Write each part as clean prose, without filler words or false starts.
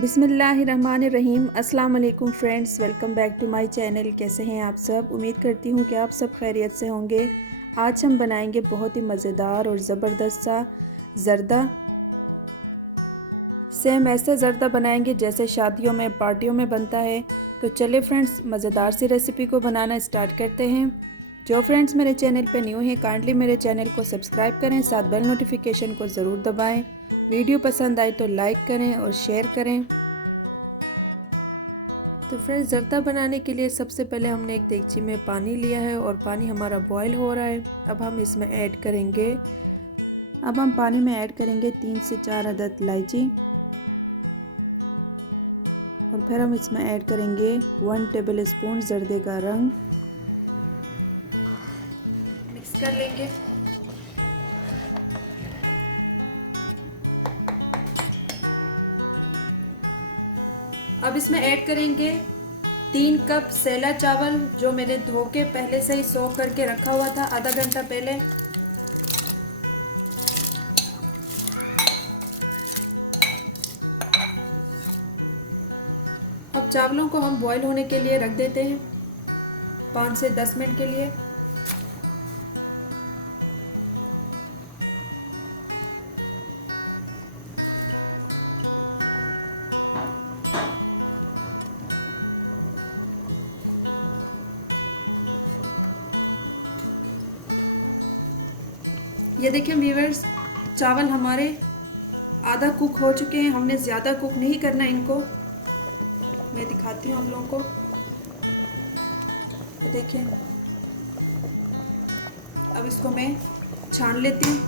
बिस्मिल्लाहिर्रहमानिर्रहीम। अस्सलाम वालेकुम friends, welcome back to my channel. कैसे हैं आप सब? उम्मीद करती हूँ कि आप सब खैरियत से होंगे। आज हम बनाएंगे बहुत ही मज़ेदार और ज़बरदस्त सा ज़र्दा। सेम ऐसा ज़र्दा बनाएंगे जैसे शादियों में पार्टियों में बनता है। तो चलिए फ्रेंड्स, मज़ेदार सी रेसिपी को बनाना स्टार्ट करते हैं। जो फ्रेंड्स मेरे चैनल पे न्यू हैं काइंडली मेरे चैनल को सब्सक्राइब करें, साथ बेल नोटिफिकेशन को ज़रूर दबाएं। वीडियो पसंद आए तो लाइक करें और शेयर करें। तो फ्रेंड्स, ज़र्दा बनाने के लिए सबसे पहले हमने एक देगची में पानी लिया है और पानी हमारा बॉईल हो रहा है। अब हम पानी में ऐड करेंगे 3 से 4 अदद इलायची और फिर हम इसमें ऐड करेंगे 1 टेबल स्पून ज़र्दे का रंग। मिक्स कर लेंगे। अब इसमें ऐड करेंगे 3 कप सेला चावल, जो मैंने धो के पहले से ही सोक करके रखा हुआ था आधा घंटा पहले। अब चावलों को हम बॉईल होने के लिए रख देते हैं 5 से 10 मिनट के लिए। ये देखिए व्यूअर्स, चावल हमारे आधा कुक हो चुके हैं। हमने ज़्यादा कुक नहीं करना इनको। मैं दिखाती हूँ आप लोगों को। तो देखिए, अब इसको मैं छान लेती हूँ।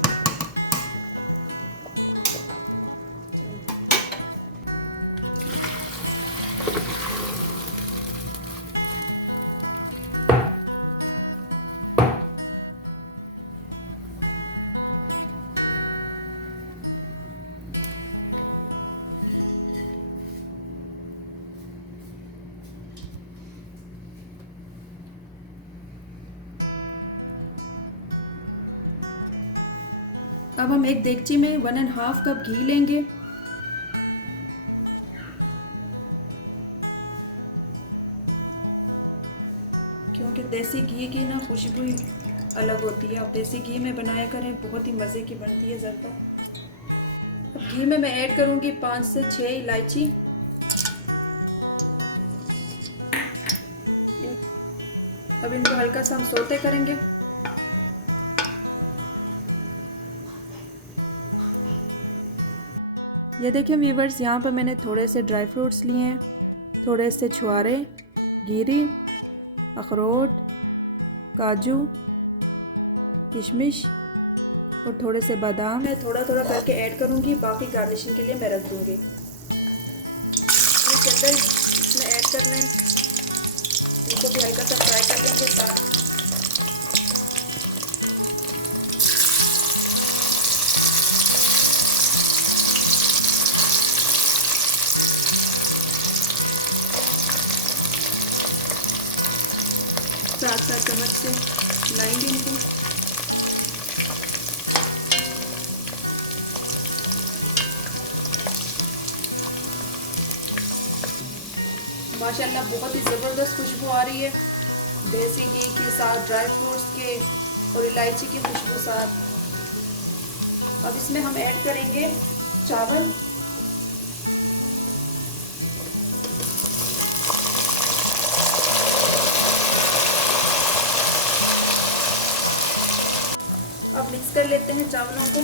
अब हम एक देगची में 1.5 कप घी लेंगे। क्योंकि देसी घी की ना खुशबू ही अलग होती है। आप देसी घी में बनाया करें, बहुत ही मज़े की बनती है ज़र्दा। अब घी में मैं ऐड करूँगी 5 से 6 इलायची। अब इनको हल्का सा हम सौते करेंगे। ये देखिए व्यूवर्स, यहाँ पर मैंने थोड़े से ड्राई फ्रूट्स लिए हैं, थोड़े से छुआरे, गिरी, अखरोट, काजू, किशमिश और थोड़े से बादाम। मैं थोड़ा थोड़ा करके ऐड करूँगी, बाकी गार्निशिंग के लिए मैं रख दूँगी। इसके अंदर इसमें ऐड करना है, इनको भी हल्का सा फ्राई कर लेंगे साथ में। साथ साथ चम्मच से मिलाएंगे इनको। माशाल्लाह बहुत ही ज़बरदस्त खुशबू आ रही है, देसी घी के साथ, ड्राई फ्रूट्स के और इलायची की खुशबू साथ। अब इसमें हम ऐड करेंगे चावल। अब मिक्स कर लेते हैं चावलों को।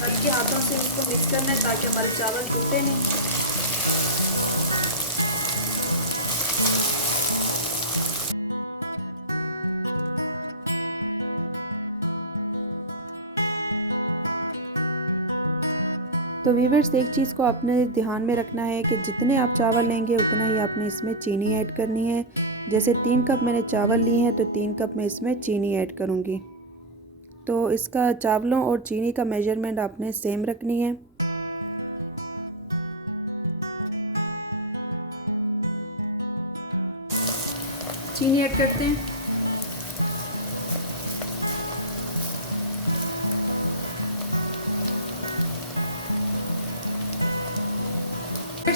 हल्के हाथों से इसको मिक्स करना है ताकि हमारे चावल टूटे नहीं। तो व्यूअर्स, एक चीज़ को आपने ध्यान में रखना है कि जितने आप चावल लेंगे उतना ही आपने इसमें चीनी ऐड करनी है। जैसे 3 कप मैंने चावल लिए हैं तो 3 कप मैं इसमें चीनी ऐड करूँगी। तो इसका चावलों और चीनी का मेजरमेंट आपने सेम रखनी है। चीनी ऐड करते हैं।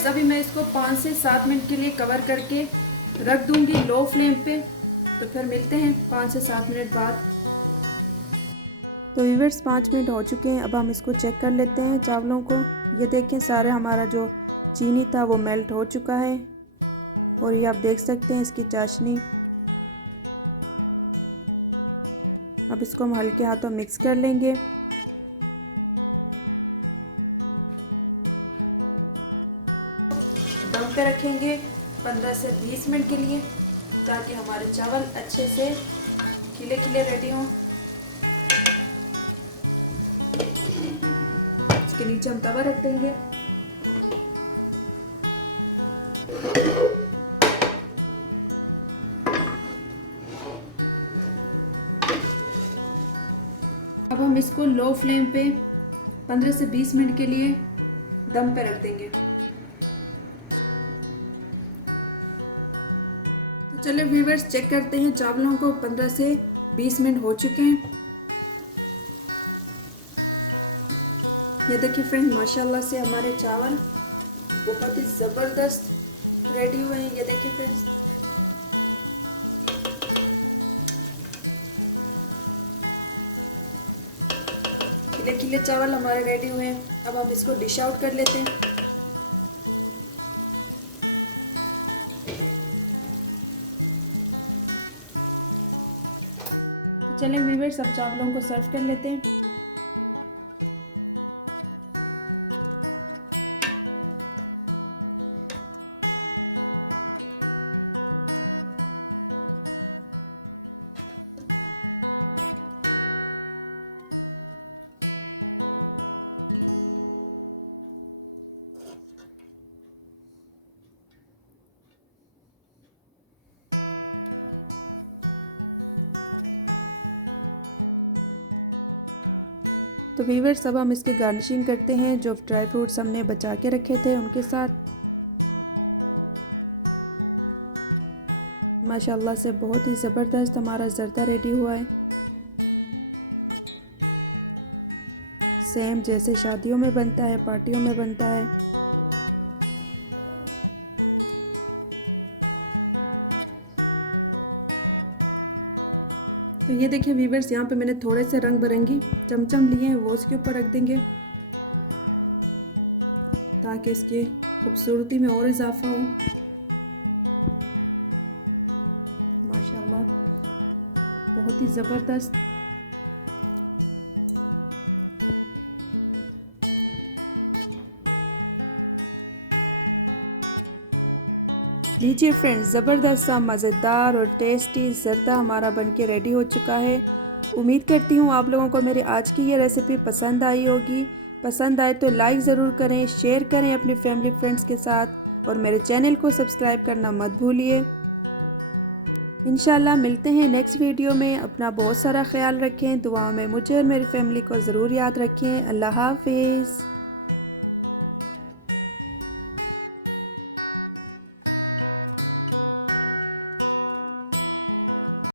व्यूअर्स अभी मैं इसको 5 से 7 मिनट के लिए कवर करके रख दूंगी लो फ्लेम पे। तो फिर मिलते हैं 5 से 7 मिनट बाद। तो व्यूअर्स 5 मिनट हो चुके हैं। अब हम इसको चेक कर लेते हैं चावलों को। ये देखें सारे हमारा जो चीनी था वो मेल्ट हो चुका है और ये आप देख सकते हैं इसकी चाशनी। अब इसको हम हल्के हाथों मिक्स कर लेंगे। दम पे रखेंगे 15 से 20 मिनट के लिए ताकि हमारे चावल अच्छे से खिले खिले रेडी हों। इसके नीचे हम तवा रख देंगे। अब हम इसको लो फ्लेम पे 15 से 20 मिनट के लिए दम पे रख देंगे। तो चलिए व्यूअर्स चेक करते हैं चावलों को। 15 से 20 मिनट हो चुके हैं। ये देखिए फ्रेंड माशाल्लाह से हमारे चावल बहुत ही ज़बरदस्त रेडी हुए हैं। ये देखिए फ्रेंड्स खिले खिले चावल हमारे रेडी हुए हैं। अब हम इसको डिश आउट कर लेते हैं। तो चलें व्यूअर्स अब चावलों को सर्व कर लेते हैं। तो व्यूअर्स अब हम इसकी गार्निशिंग करते हैं जो ड्राई फ्रूट्स हमने बचा के रखे थे उनके साथ। माशाल्लाह से बहुत ही ज़बरदस्त हमारा ज़र्दा रेडी हुआ है, सेम जैसे शादियों में बनता है, पार्टियों में बनता है। तो ये देखिए व्यूअर्स यहाँ पे मैंने थोड़े से रंग बिरंगी चमचम लिए हैं, वो उसके ऊपर रख देंगे ताकि इसकी खूबसूरती में और इजाफा हो। माशाल्लाह बहुत ही ज़बरदस्त। लीजिए फ्रेंड्स ज़बरदस्त सा मज़ेदार और टेस्टी ज़र्दा हमारा बनके रेडी हो चुका है। उम्मीद करती हूँ आप लोगों को मेरी आज की ये रेसिपी पसंद आई होगी। पसंद आए तो लाइक ज़रूर करें, शेयर करें अपनी फैमिली फ्रेंड्स के साथ और मेरे चैनल को सब्सक्राइब करना मत भूलिए। इंशाल्लाह मिलते हैं नेक्स्ट वीडियो में। अपना बहुत सारा ख्याल रखें, दुआओं में मुझे और मेरी फैमिली को ज़रूर याद रखें। अल्लाह हाफिज़।